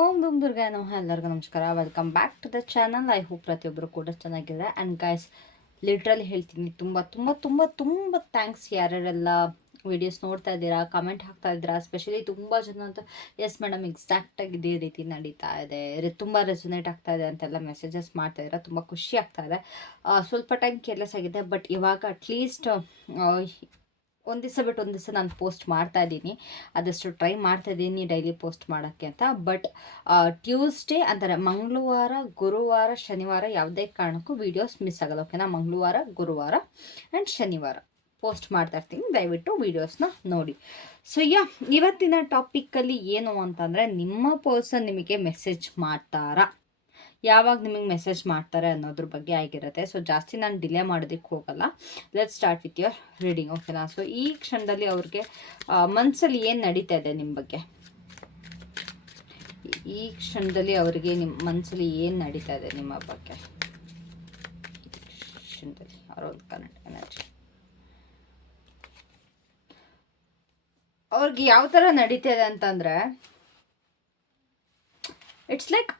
ಓಂ ದುಮ್ ದುರ್ಗಾಯ ನಮಃ. ಎಲ್ಲರಿಗೂ ನಮಸ್ಕಾರ. Welcome back to the channel. I hope ಪ್ರತಿಯೊಬ್ಬರು ಕೂಡ ಚೆನ್ನಾಗಿದ್ದಾರೆ. ಆ್ಯಂಡ್ ಗೈಸ್, ಲಿಟ್ರಲಿ ಹೇಳ್ತೀನಿ, ತುಂಬ ತುಂಬ ತುಂಬ ತುಂಬ ಥ್ಯಾಂಕ್ಸ್ ಯಾರ್ಯಾರೆಲ್ಲ ವೀಡಿಯೋಸ್ ನೋಡ್ತಾ ಇದ್ದೀರಾ, ಕಮೆಂಟ್ ಹಾಕ್ತಾ ಇದ್ದೀರಾ. ಸ್ಪೆಷಲಿ ತುಂಬ ಜನ ಅಂತ ಎಸ್ ಮೇಡಮ್ ಎಕ್ಸಾಕ್ಟಾಗಿ ಇದೇ ರೀತಿ ನಡೀತಾ ಇದೆ, ತುಂಬ ರೆಸೊನೇಟ್ ಆಗ್ತಾ ಇದೆ ಅಂತೆಲ್ಲ ಮೆಸೇಜಸ್ ಮಾಡ್ತಾ ಇದ್ದೀರಾ. ತುಂಬ ಖುಷಿ ಆಗ್ತಾ ಇದೆ. ಸ್ವಲ್ಪ ಟೈಮ್ ಕೇರ್ಲೆಸ್ ಆಗಿದೆ, ಬಟ್ ಇವಾಗ ಅಟ್ಲೀಸ್ಟ್ ಒಂದು ದಿವಸ ಬಿಟ್ಟು ಒಂದು ದಿವಸ ನಾನು ಪೋಸ್ಟ್ ಮಾಡ್ತಾ ಇದ್ದೀನಿ. ಆದಷ್ಟು ಟ್ರೈ ಮಾಡ್ತಾ ಇದ್ದೀನಿ ಡೈಲಿ ಪೋಸ್ಟ್ ಮಾಡೋಕ್ಕೆ ಅಂತ. ಬಟ್ ಟ್ಯೂಸ್ಡೇ ಅಂದರೆ ಮಂಗಳವಾರ, ಗುರುವಾರ, ಶನಿವಾರ ಯಾವುದೇ ಕಾರಣಕ್ಕೂ ವೀಡಿಯೋಸ್ ಮಿಸ್ ಆಗೋಲ್ಲ. ಓಕೆನಾ? ಮಂಗಳವಾರ, ಗುರುವಾರ ಆ್ಯಂಡ್ ಶನಿವಾರ ಪೋಸ್ಟ್ ಮಾಡ್ತಾ ಇರ್ತೀನಿ. ದಯವಿಟ್ಟು ವೀಡಿಯೋಸ್ನ ನೋಡಿ. ಸೊ ಇವತ್ತಿನ ಟಾಪಿಕ್ಕಲ್ಲಿ ಏನು ಅಂತಂದರೆ, ನಿಮ್ಮ ಪರ್ಸನ್ ನಿಮಗೆ ಮೆಸೇಜ್ ಮಾಡ್ತಾರಾ, ಯಾವಾಗ ನಿಮಗೆ ಮೆಸೇಜ್ ಮಾಡ್ತಾರೆ ಅನ್ನೋದ್ರ ಬಗ್ಗೆ ಆಗಿರುತ್ತೆ. ಸೊ ಜಾಸ್ತಿ ನಾನು ಡಿಲೇ ಮಾಡೋದಕ್ಕೆ ಹೋಗಲ್ಲ. Let's start with your reading. ಓಕೆನಾ? ಸೊ ಈ ಕ್ಷಣದಲ್ಲಿ ಅವ್ರಿಗೆ ಮನಸ್ಸಲ್ಲಿ ಏನು ನಡೀತಾ ಇದೆ ನಿಮ್ಮ ಬಗ್ಗೆ, ಈ ಕ್ಷಣದಲ್ಲಿ ಅವರಿಗೆ ನಿಮ್ಮ ಮನಸ್ಸಲ್ಲಿ ಏನು ನಡೀತಾ ಇದೆ ನಿಮ್ಮ ಬಗ್ಗೆ, ಈ ಕ್ಷಣದಲ್ಲಿ ಅವರ ಕನೆಕ್ಟ್ ಎನರ್ಜಿ ಅವ್ರಿಗೆ ಯಾವ ಥರ ನಡೀತಾ ಇದೆ ಅಂತಂದರೆ, ಇಟ್ಸ್ ಲೈಕ್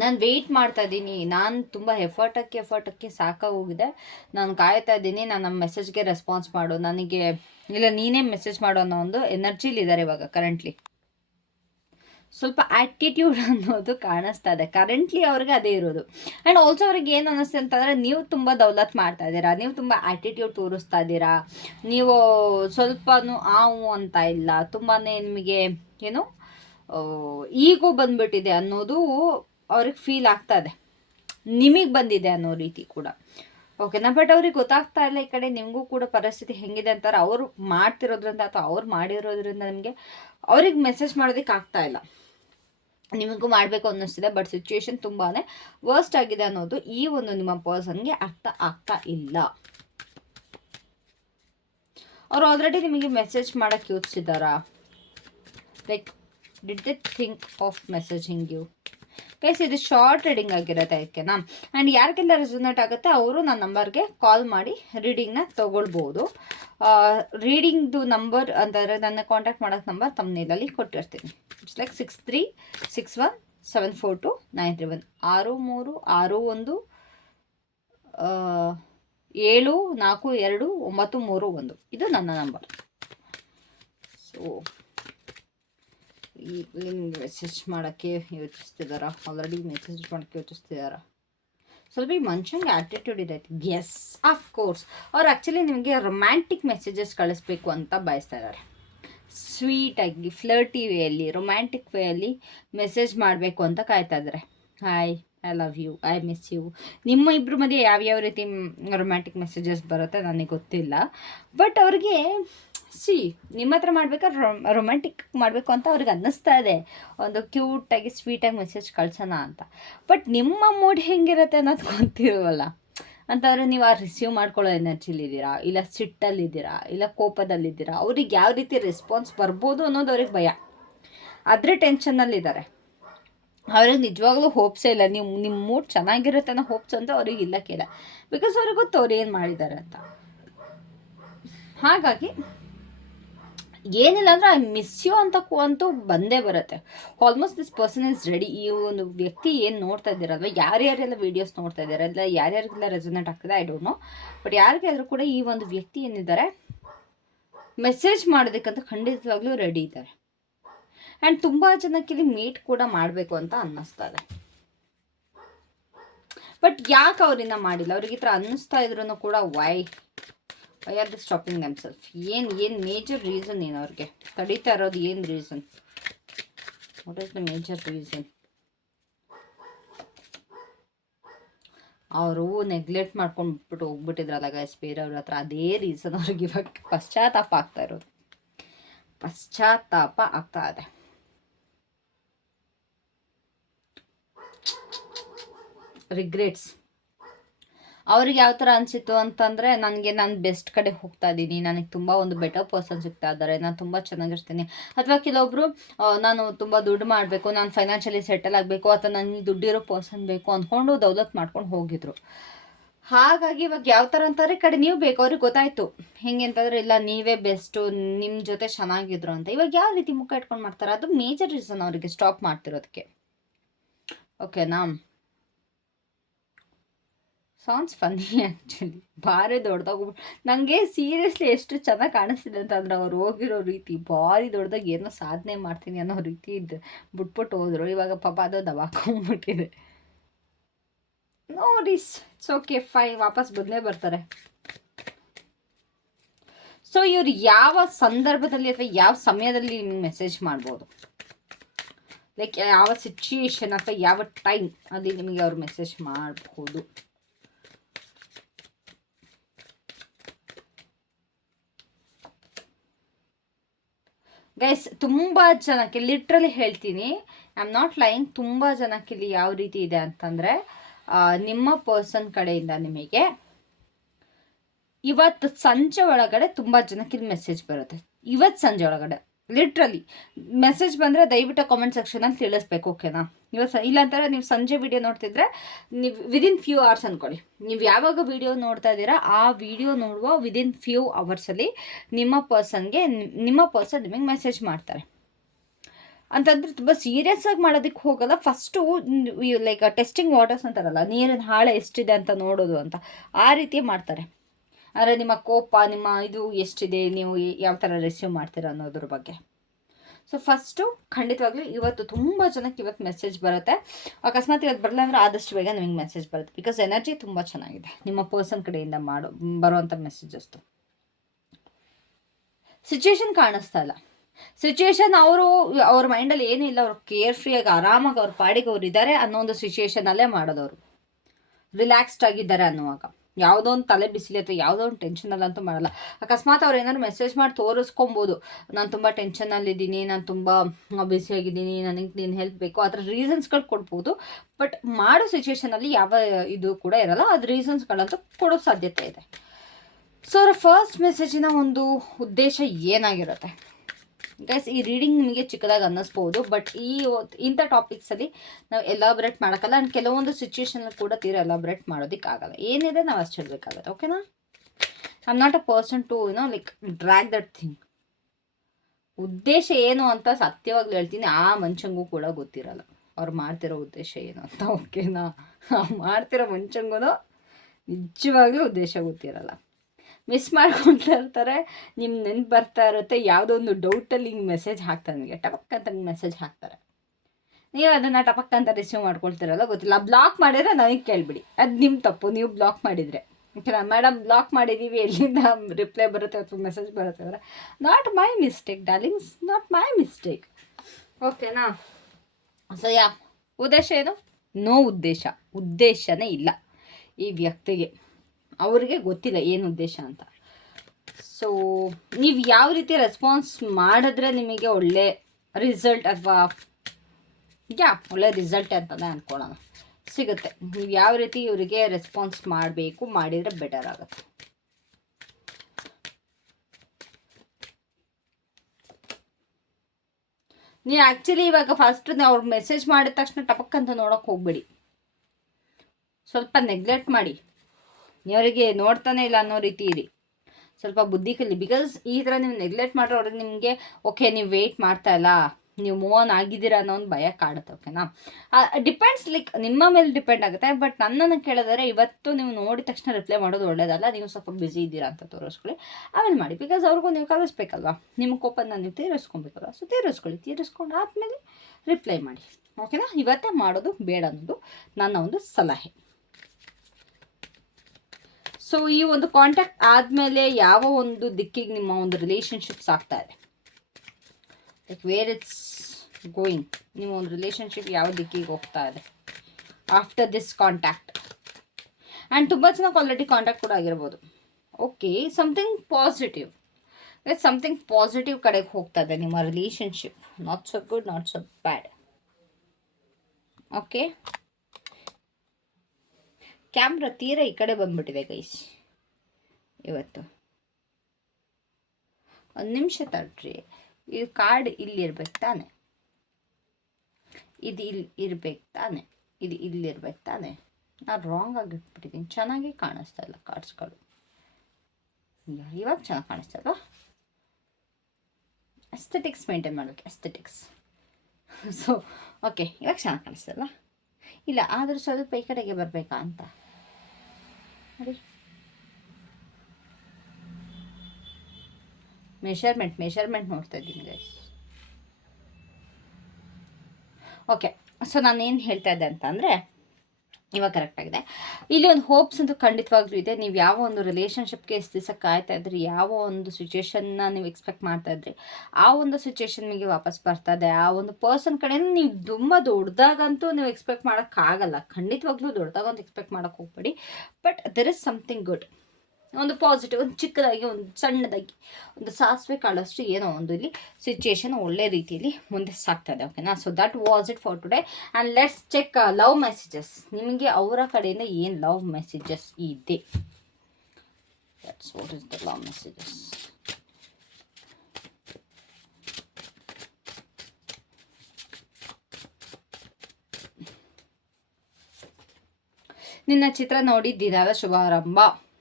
ನಾನು ವೆಯ್ಟ್ ಮಾಡ್ತಾ ಇದ್ದೀನಿ, ನಾನು ತುಂಬ ಎಫರ್ಟಕ್ಕೆ ಸಾಕಾಗೋಗಿದೆ, ನಾನು ಕಾಯ್ತಾ ಇದ್ದೀನಿ, ನಾನು ನಮ್ಮ ಮೆಸೇಜ್ಗೆ ರೆಸ್ಪಾನ್ಸ್ ಮಾಡು, ನನಗೆ ಇಲ್ಲ ನೀನೇ ಮೆಸೇಜ್ ಮಾಡು ಅನ್ನೋ ಒಂದು ಎನರ್ಜಿಲಿದ್ದಾರೆ ಇವಾಗ ಕರೆಂಟ್ಲಿ. ಸ್ವಲ್ಪ ಆ್ಯಟಿಟ್ಯೂಡ್ ಅನ್ನೋದು ಕಾಣಿಸ್ತಾ ಇದೆ ಕರೆಂಟ್ಲಿ ಅವ್ರಿಗೆ, ಅದೇ ಇರೋದು. ಆ್ಯಂಡ್ ಆಲ್ಸೋ ಅವ್ರಿಗೆ ಏನು ಅನ್ನಿಸ್ತೆ ಅಂತಂದರೆ, ನೀವು ತುಂಬ ದೌಲತ್ ಮಾಡ್ತಾ ಇದ್ದೀರಾ, ನೀವು ತುಂಬ ಆ್ಯಟಿಟ್ಯೂಡ್ ತೋರಿಸ್ತಾ ಇದ್ದೀರಾ, ನೀವು ಸ್ವಲ್ಪನೂ ಆವು ಅಂತ ಇಲ್ಲ, ತುಂಬಾ ನಿಮಗೆ ಏನು ಈಗೋ ಬಂದ್ಬಿಟ್ಟಿದೆ ಅನ್ನೋದು ಅವ್ರಿಗೆ ಫೀಲ್ ಆಗ್ತಾ ಇದೆ, ನಿಮಗೆ ಬಂದಿದೆ ಅನ್ನೋ ರೀತಿ ಕೂಡ. ಓಕೆನಾ? ಬಟ್ ಅವ್ರಿಗೆ ಗೊತ್ತಾಗ್ತಾ ಇಲ್ಲ ಈ ಕಡೆ ನಿಮಗೂ ಕೂಡ ಪರಿಸ್ಥಿತಿ ಹೆಂಗಿದೆ ಅಂತಾರೆ. ಅವರು ಮಾಡ್ತಿರೋದ್ರಿಂದ ಅಥವಾ ಅವ್ರು ಮಾಡಿರೋದ್ರಿಂದ ನಿಮಗೆ ಅವ್ರಿಗೆ ಮೆಸೇಜ್ ಮಾಡೋದಕ್ಕೆ ಆಗ್ತಾ ಇಲ್ಲ, ನಿಮಗೂ ಮಾಡಬೇಕು ಅನ್ನಿಸ್ತಿದೆ. ಬಟ್ ಸಿಚುವೇಶನ್ ತುಂಬಾ ವರ್ಸ್ಟ್ ಆಗಿದೆ ಅನ್ನೋದು ಈ ಒಂದು ನಿಮ್ಮ ಪರ್ಸನ್ಗೆ ಅರ್ಥ ಆಗ್ತಾ ಇಲ್ಲ. ಅವ್ರು ಆಲ್ರೆಡಿ ನಿಮಗೆ ಮೆಸೇಜ್ ಮಾಡೋಕ್ಕೆ ಯೋಚಿಸಿದಾರಾ? Like did they think of messaging you? Guys, ಇದು ಶಾರ್ಟ್ ರೀಡಿಂಗ್ ಆಗಿರುತ್ತೆ ಓಕೆನಾ? ಆ್ಯಂಡ್ ಯಾರಿಗೆಲ್ಲ ರೆಸೊನೇಟ್ ಆಗುತ್ತೆ ಅವರು ನನ್ನ ನಂಬರ್ಗೆ ಕಾಲ್ ಮಾಡಿ ರೀಡಿಂಗ್ನ ತೊಗೊಳ್ಬೋದು. ರೀಡಿಂಗ್ದು ನಂಬರ್ ಅಂತಂದರೆ ನನ್ನ ಕಾಂಟ್ಯಾಕ್ಟ್ ಮಾಡೋಕ್ಕೆ ನಂಬರ್ ತಮ್ಮನೇಲಲ್ಲಿ ಕೊಟ್ಟಿರ್ತೀನಿ. It's like 6361742931 6361742931. ಇದು ನನ್ನ ನಂಬರ್. ಸೊ ನಿಮ್ಗೆ ಮೆಸೇಜ್ ಮಾಡೋಕ್ಕೆ ಯೋಚಿಸ್ತಿದ್ದಾರಾ? ಆಲ್ರೆಡಿ ಮೆಸೇಜ್ ಮಾಡೋಕ್ಕೆ ಯೋಚಿಸ್ತಿದ್ದಾರಾ? ಸ್ವಲ್ಪ ಈ ಮನುಷ್ಯಂಗೆ ಆ್ಯಟಿಟ್ಯೂಡ್ ಇದೆ. ಎಸ್, ಆಫ್ ಕೋರ್ಸ್ ಅವ್ರು ಆ್ಯಕ್ಚುಲಿ ನಿಮಗೆ ರೊಮ್ಯಾಂಟಿಕ್ ಮೆಸೇಜಸ್ ಕಳಿಸ್ಬೇಕು ಅಂತ ಬಯಸ್ತಾ ಇದ್ದಾರೆ. ಸ್ವೀಟಾಗಿ ಫ್ಲರ್ಟಿ ವೇಯಲ್ಲಿ, ರೊಮ್ಯಾಂಟಿಕ್ ವೇಯಲ್ಲಿ ಮೆಸೇಜ್ ಮಾಡಬೇಕು ಅಂತ ಕಾಯ್ತಾ ಇದ್ದಾರೆ. Hi, I love you, I miss you. ನಿಮ್ಮ ಇಬ್ಬರ ಮಧ್ಯೆ ಯಾವ್ಯಾವ ರೀತಿ ರೊಮ್ಯಾಂಟಿಕ್ ಮೆಸೇಜಸ್ ಬರುತ್ತೆ ನನಗೆ ಗೊತ್ತಿಲ್ಲ. ಬಟ್ ಅವ್ರಿಗೆ ನಿಮ್ಮ ಹತ್ರ ಮಾಡ್ಬೇಕಾದ್ರೆ ರೊಮ್ಯಾಂಟಿಕ್ ಮಾಡಬೇಕು ಅಂತ ಅವ್ರಿಗೆ ಅನ್ನಿಸ್ತಾ ಇದೆ, ಒಂದು ಕ್ಯೂಟಾಗಿ ಸ್ವೀಟಾಗಿ ಮೆಸೇಜ್ ಕಳ್ಸೋಣ ಅಂತ. ಬಟ್ ನಿಮ್ಮ ಮೂಡ್ ಹೆಂಗಿರುತ್ತೆ ಅನ್ನೋದು ಗೊತ್ತಿರೋಲ್ಲ. ಅಂತಂದರೆ ನೀವು ರಿಸೀವ್ ಮಾಡ್ಕೊಳ್ಳೋ ಎನರ್ಜಿಲಿದ್ದೀರಾ, ಇಲ್ಲ ಸಿಟ್ಟಲ್ಲಿದ್ದೀರಾ, ಇಲ್ಲ ಕೋಪದಲ್ಲಿದ್ದೀರಾ, ಅವ್ರಿಗೆ ಯಾವ ರೀತಿ ರೆಸ್ಪಾನ್ಸ್ ಬರ್ಬೋದು ಅನ್ನೋದು ಅವ್ರಿಗೆ ಭಯ, ಅದ್ರ ಟೆನ್ಷನ್ನಲ್ಲಿದ್ದಾರೆ. ಅವ್ರಿಗೆ ನಿಜವಾಗ್ಲೂ ಹೋಪ್ಸೇ ಇಲ್ಲ, ನಿಮ್ಮ ಮೂಡ್ ಚೆನ್ನಾಗಿರುತ್ತೆ ಅನ್ನೋ ಹೋಪ್ಸ್ ಅಂತ ಅವ್ರಿಗೆ ಇಲ್ಲಕ್ಕಿಲ್ಲ. ಬಿಕಾಸ್ ಅವ್ರಿಗೆ ಗೊತ್ತು ಅವ್ರು ಏನು ಮಾಡಿದ್ದಾರೆ ಅಂತ. ಹಾಗಾಗಿ ಏನಿಲ್ಲ ಅಂದರೆ ಐ ಮಿಸ್ ಯು ಅಂತೂ ಬಂದೇ ಬರುತ್ತೆ. Almost this person is ready. ಈ ಒಂದು ವ್ಯಕ್ತಿ ಏನು ನೋಡ್ತಾ ಇದ್ದೀರಲ್ವ, ಯಾರ್ಯಾರೆಲ್ಲ ವೀಡಿಯೋಸ್ ನೋಡ್ತಾ ಇದ್ದಾರೆ, ಅಲ್ಲ ಯಾರ್ಯಾರಿಗೆಲ್ಲ ರೆಸೊನೇಟ್ ಆಗ್ತದೆ ಐ ಡೋಂಟ್ ನೋ. ಬಟ್ ಯಾರಿಗಾದ್ರೂ ಕೂಡ ಈ ಒಂದು ವ್ಯಕ್ತಿ ಏನಿದ್ದಾರೆ ಮೆಸೇಜ್ ಮಾಡೋದಕ್ಕಂತ ಖಂಡಿತವಾಗ್ಲೂ ರೆಡಿ ಇದ್ದಾರೆ. ಆ್ಯಂಡ್ ತುಂಬ ಜನಕ್ಕೆ ಇಲ್ಲಿ ಮೀಟ್ ಕೂಡ ಮಾಡಬೇಕು ಅಂತ ಅನ್ನಿಸ್ತಾ ಇದೆ. ಬಟ್ ಯಾಕೆ ಅವ್ರಿಂದ ಮಾಡಿಲ್ಲ? ಅವ್ರಿಗೆ ಈ ಥರ ಅನ್ನಿಸ್ತಾ ಇದ್ರು ಕೂಡ why are the stopping themself? ಏನು ಮೇಜರ್ ರೀಸನ್ ಏನು ಅವ್ರಿಗೆ ತಡೀತಾ ಇರೋದು? ಏನು reason? What is the major reason? ಅವರು ನೆಗ್ಲೆಕ್ಟ್ ಮಾಡ್ಕೊಂಡು ಬಿಟ್ಬಿಟ್ಟು ಹೋಗ್ಬಿಟ್ಟಿದ್ರಲ್ಲ ಗೈಸ್ ಬೇರೆಯವ್ರ ಹತ್ರ, ಅದೇ ರೀಸನ್ ಅವ್ರಿಗೆ ಇವಾಗ ಪಶ್ಚಾತ್ತಾಪ ಆಗ್ತಾ ಇರೋದು. ಪಶ್ಚಾತ್ತಾಪ ಆಗ್ತಾ ಇದೆ. ರಿಗ್ರೆಟ್ಸ್. ಅವ್ರಿಗೆ ಯಾವ ಥರ ಅನಿಸಿತ್ತು ಅಂತಂದರೆ, ನನಗೆ ನಾನು ಬೆಸ್ಟ್ ಕಡೆ ಹೋಗ್ತಾ ಇದ್ದೀನಿ, ನನಗೆ ತುಂಬ ಒಂದು ಬೆಟರ್ ಪರ್ಸನ್ ಸಿಗ್ತಾ ಇದ್ದಾರೆ, ನಾನು ತುಂಬ ಚೆನ್ನಾಗಿರ್ತೀನಿ. ಅಥವಾ ಕೆಲವೊಬ್ಬರು ನಾನು ತುಂಬ ದುಡ್ಡು ಮಾಡಬೇಕು, ನಾನು ಫೈನಾನ್ಷಿಯಲಿ ಸೆಟಲ್ ಆಗಬೇಕು, ಅಥವಾ ನನಗೆ ದುಡ್ಡಿರೋ ಪರ್ಸನ್ ಬೇಕು ಅಂದ್ಕೊಂಡು ದೌಲತ್ ಮಾಡ್ಕೊಂಡು ಹೋಗಿದ್ರು. ಹಾಗಾಗಿ ಇವಾಗ ಯಾವ ಥರ ಅಂತಾರೆ ಈ ಕಡೆ ನೀವು ಬೇಕು ಅವ್ರಿಗೆ ಗೊತ್ತಾಯ್ತು ಹೆಂಗೆ ಅಂತಂದ್ರೆ ಇಲ್ಲ ನೀವೇ ಬೆಸ್ಟು, ನಿಮ್ಮ ಜೊತೆ ಚೆನ್ನಾಗಿದ್ರು ಅಂತ. ಇವಾಗ ಯಾವ ರೀತಿ ಮುಖ ಇಟ್ಕೊಂಡು ಮಾಡ್ತಾರೆ, ಅದು ಮೇಜರ್ ರೀಸನ್ ಅವರಿಗೆ ಸ್ಟಾಪ್ ಮಾಡ್ತಿರೋದಕ್ಕೆ. ಓಕೆನಾ? ಸಾಂಗ್ಸ್ ಫನ್ನಿ ಆ್ಯಕ್ಚುಲಿ, ಭಾರಿ ದೊಡ್ಡದಾಗ್ಬಿಟ್ಟು ನನಗೆ ಸೀರಿಯಸ್ಲಿ ಎಷ್ಟು ಚೆನ್ನಾಗಿ ಕಾಣಿಸ್ತಿದೆ ಅಂತಂದ್ರೆ ಅವ್ರು ಹೋಗಿರೋ ರೀತಿ ಭಾರಿ ದೊಡ್ಡದಾಗಿ ಏನೋ ಸಾಧನೆ ಮಾಡ್ತೀನಿ ಅನ್ನೋ ರೀತಿ ಇದ್ದು ಬಿಟ್ಬಿಟ್ಟು ಹೋದ್ರು. ಇವಾಗ ಪಾಪ ಅದು ದಬಾಕೊಂಡ್ಬಿಟ್ಟಿದೆ. ನೋಡಿ, ಇಟ್ಸ್ ಓಕೆ ಫೈನ್, ವಾಪಸ್ ಬಂದೇ ಬರ್ತಾರೆ. ಸೊ ಇವ್ರು ಯಾವ ಸಂದರ್ಭದಲ್ಲಿ ಅಥವಾ ಯಾವ ಸಮಯದಲ್ಲಿ ನಿಮ್ಗೆ ಮೆಸೇಜ್ ಮಾಡ್ಬೋದು, ಲೈಕ್ ಯಾವ ಸಿಚುಯೇಷನ್ ಅಥವಾ ಯಾವ ಟೈಮ್ ಅಲ್ಲಿ ನಿಮಗೆ ಅವ್ರು ಮೆಸೇಜ್ ಮಾಡಬಹುದು. ಗೈಸ್ ತುಂಬ ಜನಕ್ಕೆ ಲಿಟ್ರಲಿ ಹೇಳ್ತೀನಿ, ಐ ಆಮ್ ನಾಟ್ ಲೈಯಿಂಗ್, ತುಂಬ ಜನಕ್ಕೆ ಇಲ್ಲಿ ಯಾವ ರೀತಿ ಇದೆ ಅಂತಂದರೆ ನಿಮ್ಮ ಪರ್ಸನ್ ಕಡೆಯಿಂದ ನಿಮಗೆ ಇವತ್ತು ಸಂಜೆ ಒಳಗಡೆ ತುಂಬ ಜನಕ್ಕೆ ಇಲ್ಲಿ ಮೆಸೇಜ್ ಬರುತ್ತೆ. ಇವತ್ತು ಸಂಜೆ ಒಳಗಡೆ ಲಿಟ್ರಲಿ ಮೆಸೇಜ್ ಬಂದರೆ ದಯವಿಟ್ಟು ಕಾಮೆಂಟ್ ಸೆಕ್ಷನಲ್ಲಿ ತಿಳಿಸ್ಬೇಕು. ಓಕೆನಾ? ಇವತ್ತು ಇಲ್ಲಾಂತಾರೆ ನೀವು ಸಂಜೆ ವಿಡಿಯೋ ನೋಡ್ತಿದ್ರೆ ನೀವು ವಿದಿನ್ ಫ್ಯೂ ಅವರ್ಸ್ ಅಂದ್ಕೊಳ್ಳಿ, ನೀವು ಯಾವಾಗ ವಿಡಿಯೋ ನೋಡ್ತಾ ಇದ್ದೀರಾ ಆ ವಿಡಿಯೋ ನೋಡುವ ವಿದಿನ್ ಫ್ಯೂ ಅವರ್ಸಲ್ಲಿ ನಿಮ್ಮ ಪರ್ಸನ್ ನಿಮಗೆ ಮೆಸೇಜ್ ಮಾಡ್ತಾರೆ. ಅಂತಂದ್ರೆ ತುಂಬ ಸೀರಿಯಸ್ ಆಗಿ ಮಾಡೋದಕ್ಕೆ ಹೋಗಲ್ಲ. ಫಸ್ಟು ಲೈಕ್ ಟೆಸ್ಟಿಂಗ್ ವಾಟರ್ಸ್ ಅಂತಾರಲ್ಲ, ನೀರಿನ ಆಳ ಎಷ್ಟಿದೆ ಅಂತ ನೋಡೋದು ಅಂತ, ಆ ರೀತಿ ಮಾಡ್ತಾರೆ. ಅಂದರೆ ನಿಮ್ಮ ಕೋಪ, ನಿಮ್ಮ ಇದು ಎಷ್ಟಿದೆ, ನೀವು ಯಾವ ಥರ ರಿಸೀವ್ ಮಾಡ್ತೀರ ಅನ್ನೋದ್ರ ಬಗ್ಗೆ. ಸೊ ಫಸ್ಟು ಖಂಡಿತವಾಗ್ಲೂ ಇವತ್ತು ತುಂಬ ಜನಕ್ಕೆ ಇವತ್ತು ಮೆಸೇಜ್ ಬರುತ್ತೆ. ಅಕಸ್ಮಾತ್ ಇವತ್ತು ಬರಲ್ಲ ಅಂದರೆ ಆದಷ್ಟು ಬೇಗ ನಿಮಗೆ ಮೆಸೇಜ್ ಬರುತ್ತೆ. ಬಿಕಾಸ್ ಎನರ್ಜಿ ತುಂಬ ಚೆನ್ನಾಗಿದೆ ನಿಮ್ಮ ಪರ್ಸನ್ ಕಡೆಯಿಂದ ಬರುವಂಥ ಮೆಸೇಜಸ್ದು. ಸಿಚುವೇಶನ್ ಕಾಣಿಸ್ತಾ ಇಲ್ಲ. ಸಿಚುವೇಶನ್ ಅವ್ರ ಮೈಂಡಲ್ಲಿ ಏನೂ ಇಲ್ಲ, ಅವ್ರು ಕೇರ್ ಫ್ರೀಯಾಗಿ ಆರಾಮಾಗಿ ಅವ್ರ ಪಾಡಿಗೆ ಅವ್ರು ಇದ್ದಾರೆ ಅನ್ನೋ ಒಂದು ಸಿಚುವೇಶನಲ್ಲೇ ಮಾಡೋದವರು, ರಿಲ್ಯಾಕ್ಸ್ಡ್ ಆಗಿದ್ದಾರೆ ಅನ್ನುವಾಗ. ಯಾವುದೋ ಒಂದು ತಲೆ ಬಿಸಿಲಿ ಅಥವಾ ಯಾವುದೋ ಒಂದು ಟೆನ್ಷನಲ್ಲಂತೂ ಮಾಡಲ್ಲ. ಅಕಸ್ಮಾತ್ ಅವ್ರು ಏನಾದ್ರು ಮೆಸೇಜ್ ಮಾಡಿ ತೋರಿಸ್ಕೊಬೋದು, ನಾನು ತುಂಬ ಟೆನ್ಷನಲ್ಲಿದ್ದೀನಿ, ನಾನು ತುಂಬ ಬ್ಯುಸಿಯಾಗಿದ್ದೀನಿ, ನನಗೆ ನೀನು ಹೆಲ್ಪ್ ಬೇಕು, ಅದರ ರೀಸನ್ಸ್ಗಳು ಕೊಡ್ಬೋದು. ಬಟ್ ಮಾಡೋ ಸಿಚುವೇಶನಲ್ಲಿ ಯಾವ ಇದು ಕೂಡ ಇರಲ್ಲ, ಅದು ರೀಸನ್ಸ್ಗಳಂತೂ ಕೊಡೋ ಸಾಧ್ಯತೆ ಇದೆ. ಸೊ ಅವರ ಫಸ್ಟ್ ಮೆಸೇಜಿನ ಒಂದು ಉದ್ದೇಶ ಏನಾಗಿರುತ್ತೆ ಗೈಸ್? ಈ ರೀಡಿಂಗ್ ನಿಮಗೆ ಚಿಕ್ಕದಾಗಿ ಅನ್ನಿಸ್ಬೋದು, ಬಟ್ ಇಂಥ ಟಾಪಿಕ್ಸಲ್ಲಿ ನಾವು ಎಲಾಬ್ರೇಟ್ ಮಾಡೋಕ್ಕಲ್ಲ. ಆ್ಯಂಡ್ ಕೆಲವೊಂದು ಸಿಚುವೇಶನಲ್ಲಿ ಕೂಡ ತೀರಾ ಎಲಾಬ್ರೇಟ್ ಮಾಡೋದಕ್ಕಾಗಲ್ಲ. ಏನಿದೆ ನಾವು ಅಷ್ಟು ಹೇಳಬೇಕಾಗತ್ತೆ. ಓಕೆನಾ? I am not a person to like drag that thing. ಉದ್ದೇಶ ಏನು ಅಂತ ಸತ್ಯವಾಗ್ಲೂ ಹೇಳ್ತೀನಿ, ಆ ಮನುಷ್ಯಂಗೂ ಕೂಡ ಗೊತ್ತಿರಲ್ಲ ಅವ್ರು ಮಾಡ್ತಿರೋ ಉದ್ದೇಶ ಏನು ಅಂತ. ಓಕೆನಾ? ಮಾಡ್ತಿರೋ ಮನುಷ್ಯಂಗೂ ನಿಜವಾಗ್ಲೂ ಉದ್ದೇಶ ಗೊತ್ತಿರಲ್ಲ. ಮಿಸ್ ಮಾಡ್ಕೊಳ್ತಾ ಇರ್ತಾರೆ, ನಿಮ್ಮ ನೆನ್ಪು ಬರ್ತಾ ಇರುತ್ತೆ, ಯಾವುದೋ ಒಂದು ಡೌಟಲ್ಲಿ ಹಿಂಗೆ ಮೆಸೇಜ್ ಹಾಕ್ತಾರೆ, ನಿಮಗೆ ಟಪಕ್ ಅಂತ ಮೆಸೇಜ್ ಹಾಕ್ತಾರೆ. ನೀವು ಅದನ್ನು ಟಪಕ್ ಅಂತ ರಿಸೀವ್ ಮಾಡ್ಕೊಳ್ತಿರಲ್ಲ, ಗೊತ್ತಿಲ್ಲ. ಬ್ಲಾಕ್ ಮಾಡಿದರೆ ನನಗೆ ಕೇಳಿಬಿಡಿ, ಅದು ನಿಮ್ಮ ತಪ್ಪು. ನೀವು ಬ್ಲಾಕ್ ಮಾಡಿದರೆ ಓಕೆನಾ, ಮೇಡಮ್ ಬ್ಲಾಕ್ ಮಾಡಿದ್ದೀವಿ, ಎಲ್ಲಿಂದ ರಿಪ್ಲೈ ಬರುತ್ತೆ ಅಥವಾ ಮೆಸೇಜ್ ಬರುತ್ತೆ ಅಂದರೆ not my mistake darlings, not my mistake. ಓಕೆನಾ? ಸೊ ಉದ್ದೇಶ ಏನು? ನೋ ಉದ್ದೇಶನೇ ಇಲ್ಲ ಈ ವ್ಯಕ್ತಿಗೆ. ಅವ್ರಿಗೆ ಗೊತ್ತಿಲ್ಲ ಏನು ಉದ್ದೇಶ ಅಂತ. ಸೊ ನೀವು ಯಾವ ರೀತಿ ರೆಸ್ಪಾನ್ಸ್ ಮಾಡಿದ್ರೆ ನಿಮಗೆ ಒಳ್ಳೆ ರಿಸಲ್ಟ್ ಅಥವಾ ಒಳ್ಳೆ ರಿಸಲ್ಟ್ ಅಂತಲೇ ಅಂದ್ಕೊಳ್ಳೋಣ ಸಿಗುತ್ತೆ. ನೀವು ಯಾವ ರೀತಿ ಇವರಿಗೆ ರೆಸ್ಪಾನ್ಸ್ ಮಾಡಬೇಕು, ಮಾಡಿದರೆ ಬೆಟರ್ ಆಗುತ್ತೆ. ನೀವು ಆ್ಯಕ್ಚುಲಿ ಇವಾಗ ಫಸ್ಟ್ ಅವ್ರು ಮೆಸೇಜ್ ಮಾಡಿದ ತಕ್ಷಣ ಟಪಕ್ ಅಂತ ನೋಡೋಕೆ ಹೋಗ್ಬೇಡಿ, ಸ್ವಲ್ಪ ನೆಗ್ಲೆಕ್ಟ್ ಮಾಡಿ. ನೀವರಿಗೆ ನೋಡ್ತಾನೆ ಇಲ್ಲ ಅನ್ನೋ ರೀತಿ ಇರಿ, ಸ್ವಲ್ಪ ಬುದ್ಧಿ ಕಲಿ. ಬಿಕಾಸ್ ಈ ಥರ ನೀವು ನೆಗ್ಲೆಕ್ಟ್ ಮಾಡ್ರೆ ಅವ್ರಿಗೆ ನಿಮಗೆ ಓಕೆ ನೀವು ವೆಯ್ಟ್ ಮಾಡ್ತಾ ಇಲ್ಲ, ನೀವು ಮೂವ್ ಆನ್ ಆಗಿದ್ದೀರಾ ಅನ್ನೋ ಒಂದು ಭಯ ಕಾಡುತ್ತೆ. ಓಕೆನಾ? ಡಿಪೆಂಡ್ಸ್, ಲೈಕ್ ನಿಮ್ಮ ಮೇಲೆ ಡಿಪೆಂಡ್ ಆಗುತ್ತೆ. ಬಟ್ ನನ್ನನ್ನು ಕೇಳಿದರೆ ಇವತ್ತು ನೀವು ನೋಡಿದ ತಕ್ಷಣ ರಿಪ್ಲೈ ಮಾಡೋದು ಒಳ್ಳೇದಲ್ಲ. ನೀವು ಸ್ವಲ್ಪ ಬ್ಯುಸಿ ಇದ್ದೀರಾ ಅಂತ ತೋರಿಸ್ಕೊಳ್ಳಿ, ಆಮೇಲೆ ಮಾಡಿ. ಬಿಕಾಸ್ ಅವ್ರಿಗೂ ನೀವು ಕಲಿಸ್ಬೇಕಲ್ವ, ನಿಮ್ಮ ಕೋಪನ ನೀವು ತೀರಿಸ್ಕೊಬೇಕಲ್ವ. ಸೊ ತೀರಿಸ್ಕೊಂಡು ಆದಮೇಲೆ ರಿಪ್ಲೈ ಮಾಡಿ. ಓಕೆನಾ? ಇವತ್ತೇ ಮಾಡೋದು ಬೇಡ ಅನ್ನೋದು ನನ್ನ ಒಂದು ಸಲಹೆ. ಸೊ ಈ ಒಂದು ಕಾಂಟ್ಯಾಕ್ಟ್ ಆದಮೇಲೆ ಯಾವ ಒಂದು ದಿಕ್ಕಿಗೆ ನಿಮ್ಮ ಒಂದು ರಿಲೇಷನ್ಶಿಪ್ಸ್ ಆಗ್ತಾ ಇದೆ, ಲೈಕ್ ವೇರ್ ಇಟ್ಸ್ ಗೋಯಿಂಗ್, ನಿಮ್ಮ ಒಂದು ರಿಲೇಷನ್ಶಿಪ್ ಯಾವ ದಿಕ್ಕಿಗೆ ಹೋಗ್ತಾ ಇದೆ ಆಫ್ಟರ್ ದಿಸ್ ಕಾಂಟ್ಯಾಕ್ಟ್. ಆ್ಯಂಡ್ ತುಂಬ ಚೆನ್ನಾಗಿ ಆಲ್ರೆಡಿ ಕಾಂಟ್ಯಾಕ್ಟ್ ಕೂಡ ಆಗಿರ್ಬೋದು. ಓಕೆ, ಸಮಥಿಂಗ್ ಪಾಸಿಟಿವ್ ಕಡೆಗೆ ಹೋಗ್ತಾ ಇದೆ ನಿಮ್ಮ relationship. Not so good, not so bad. Okay, camera ತೀರಾ ಈ ಕಡೆ ಬಂದ್ಬಿಟ್ಟಿದೆ ಗೈಸ್ ಇವತ್ತು. ಒಂದು ನಿಮಿಷ ತಡ್ರಿ, ಈ ಕಾರ್ಡ್ ಇಲ್ಲಿ ಇರ್ಬೇಕು ತಾನೆ, ಇದು ಇಲ್ಲಿ ಇರ್ಬೇಕು ತಾನೆ, ಇದು ಇಲ್ಲಿರ್ಬೇಕು ತಾನೆ. ನಾನು ರಾಂಗ್ ಆಗಿ ಇಟ್ಬಿಟ್ಟಿದ್ದೀನಿ, ಚೆನ್ನಾಗಿ ಕಾಣಿಸ್ತಾ ಇಲ್ಲ ಕಾರ್ಡ್ಸ್ಗಳು. ಇವಾಗ ಚೆನ್ನಾಗಿ ಕಾಣಿಸ್ತಾ ಇಲ್ವಾ? ಎಸ್ಥೆಟಿಕ್ಸ್ ಮೇಂಟೈನ್ ಮಾಡಬೇಕು, ಎಸ್ಥೆಟಿಕ್ಸ್. ಸೊ ಓಕೆ, ಇವಾಗ ಚೆನ್ನಾಗಿ ಕಾಣಿಸ್ತಲ್ಲ? ಇಲ್ಲ, ಆದರೂ ಸ್ವಲ್ಪ ಈ ಕಡೆಗೆ ಬರಬೇಕಾ ಅಂತ ನೋಡಿ. ಮೆಷರ್ಮೆಂಟ್ ನೋಡ್ತಾ ಇದ್ದೀನಿ ಗೈಸ್. ಓಕೆ, ಸೊ ನಾನೇನು ಹೇಳ್ತಾ ಇದ್ದೆ ಅಂತ ಅಂದರೆ, ಇವಾಗ ಕರೆಕ್ಟಾಗಿದೆ. ಇಲ್ಲಿ ಒಂದು ಹೋಪ್ಸ್ ಅಂತೂ ಖಂಡಿತವಾಗ್ಲೂ ಇದೆ. ನೀವು ಯಾವ ಒಂದು ರಿಲೇಷನ್ಶಿಪ್ಗೆ ಎಷ್ಟು ದಿವಸ ಕಾಯ್ತಾ ಇದ್ರಿ, ಯಾವ ಒಂದು ಸಿಚುವೇಶನ್ನ ನೀವು ಎಕ್ಸ್ಪೆಕ್ಟ್ ಮಾಡ್ತಾ ಇದ್ರಿ, ಆ ಒಂದು ಸಿಚುವೇಶನ್ ನಿಮಗೆ ವಾಪಸ್ ಬರ್ತದೆ. ಆ ಒಂದು ಪರ್ಸನ್ ಕಡೆಯಿಂದ ನೀವು ತುಂಬ ದೊಡ್ಡದಾಗಂತೂ ನೀವು ಎಕ್ಸ್ಪೆಕ್ಟ್ ಮಾಡೋಕ್ಕಾಗಲ್ಲ, ಖಂಡಿತವಾಗ್ಲೂ ದೊಡ್ಡದಾಗಂತೂ ಎಕ್ಸ್ಪೆಕ್ಟ್ ಮಾಡೋಕ್ಕೆ ಹೋಗ್ಬೇಡಿ. But there is something good, ಒಂದು ಪಾಸಿಟಿವ್, ಒಂದು ಚಿಕ್ಕದಾಗಿ, ಒಂದು ಸಣ್ಣದಾಗಿ, ಒಂದು ಸಾಸಿವೆ ಕಾಳಷ್ಟು ಏನೋ ಒಂದು ಇಲ್ಲಿ ಸಿಚುಯೇಷನ್ ಒಳ್ಳೆ ರೀತಿಯಲ್ಲಿ ಮುಂದೆ ಸಾಗ್ತಾ ಇದೆ. ಓಕೆನಾ? So that was it for today. And let's check love messages. ನಿಮಗೆ ಅವರ ಕಡೆಯಿಂದ ಏನು ಲವ್ ಮೆಸೇಜಸ್ ಇದೆ? That's what is the love messages. ನಿನ್ನ ಚಿತ್ರ ನೋಡಿ ದಿನದ ಶುಭಾರಂಭ.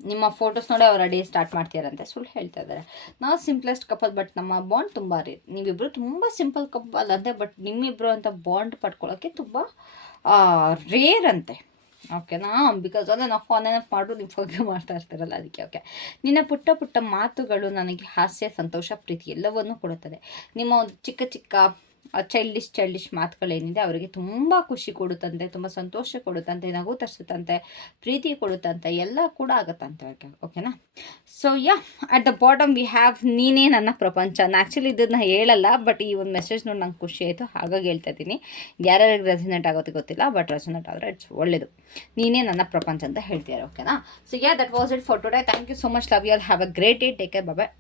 ನಿಮ್ಮ ಫೋಟೋಸ್ ನೋಡಿ ಅವರ ಡೇ ಸ್ಟಾರ್ಟ್ ಮಾಡ್ತೀರಂತೆ. ಸುಳ್ಳು ಹೇಳ್ತಾ ಇದ್ದಾರೆ. ನಾವು ಸಿಂಪ್ಲೆಸ್ಟ್ ಕಪಲ್, ಬಟ್ ನಮ್ಮ ಬಾಂಡ್ ತುಂಬ ನೀವಿಬ್ಬರು ತುಂಬ ಸಿಂಪಲ್ ಕಪಲ್ ಅಂತೆ, ಬಟ್ ನಿಮ್ಮಿಬ್ಬರು ಅಂತ ಬಾಂಡ್ ಪಡ್ಕೊಳ್ಳೋಕ್ಕೆ ತುಂಬ ರೇರ್ ಅಂತೆ. ಓಕೆನಾ? ಬಿಕಾಸ್ ಅದೇ ನಾವು ಫೋನ್ ಮಾಡು ನೀವು ಫೋನ್ ಮಾಡ್ತಾ ಇರ್ತಾರಲ್ಲ, ಅದಕ್ಕೆ. ಓಕೆ, ನಿನ್ನ ಪುಟ್ಟ ಪುಟ್ಟ ಮಾತುಗಳು ನನಗೆ ಹಾಸ್ಯ, ಸಂತೋಷ, ಪ್ರೀತಿ ಎಲ್ಲವನ್ನೂ ಕೊಡುತ್ತದೆ. ನಿಮ್ಮ ಒಂದು ಚಿಕ್ಕ ಚಿಕ್ಕ ಚೈಲ್ಡಿಶ್ ಮಾತುಗಳೇನಿದೆ ಅವರಿಗೆ ತುಂಬ ಖುಷಿ ಕೊಡುತ್ತಂತೆ, ತುಂಬ ಸಂತೋಷ ಕೊಡುತ್ತಂತೆ, ನಗು ತರಿಸುತ್ತಂತೆ, ಪ್ರೀತಿ ಕೊಡುತ್ತಂತೆ, ಎಲ್ಲ ಕೂಡ ಆಗುತ್ತಂತೆ. ಓಕೆನಾ? So at the bottom we have ನೀನೇ ನನ್ನ ಪ್ರಪಂಚ. ಆ್ಯಕ್ಚುಲಿ ಇದನ್ನು ಹೇಳಲ್ಲ, ಬಟ್ ಈ ಒಂದು ಮೆಸೇಜ್ ನೋಡಿ ನಂಗೆ ಖುಷಿ ಆಯಿತು, ಹಾಗಾಗಿ ಹೇಳ್ತಾ ಇದ್ದೀನಿ. ಯಾರ್ಯಾರಿಗೆ ರೆಸನೇಟ್ ಆಗೋತ್ತೆ ಗೊತ್ತಿಲ್ಲ, ಬಟ್ ರೆಸನೇಟ್ ಆದರೆ ಇಟ್ಸ್ ಒಳ್ಳೆಯದು. ನೀನೇ ನನ್ನ ಪ್ರಪಂಚ ಅಂತ ಹೇಳ್ತೀರಾ. ಓಕೆನಾ? So that was it for today. Thank you so much. Love you all. Have a great day. Take care. Bye.